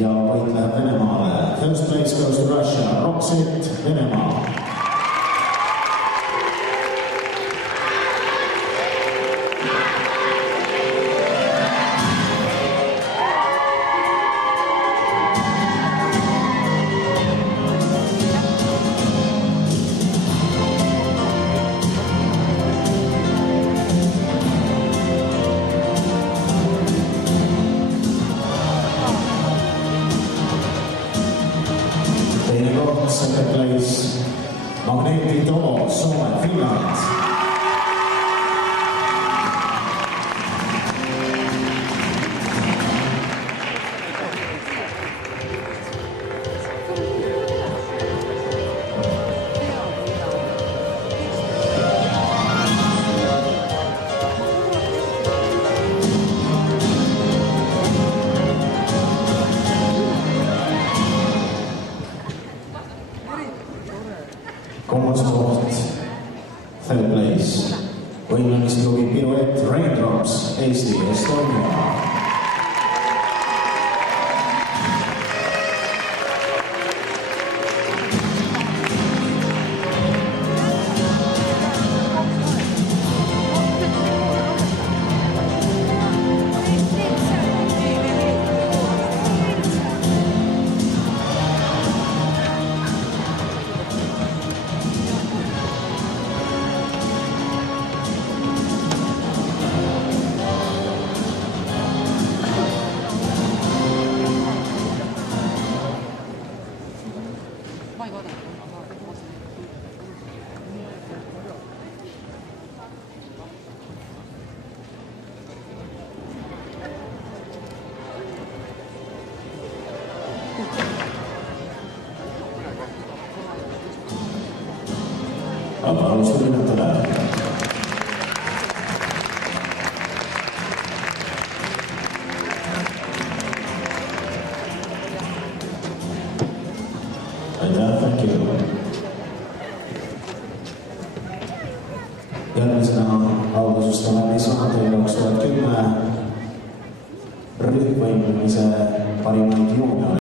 ja võit läheb Venemaale. First place goes to Russia, Roxette, Venemaa. Second place, Magneti Tolo, Soome, Finland. Kolmas koht, third place, võimlemisklubi Pirouette Raindrops, Eesti, Estonia. Aplausos Natalal. Aitäh, thank you. Järgmisena auvasustame Islandil 2010 rühmvõimlemise parimaid juuniore.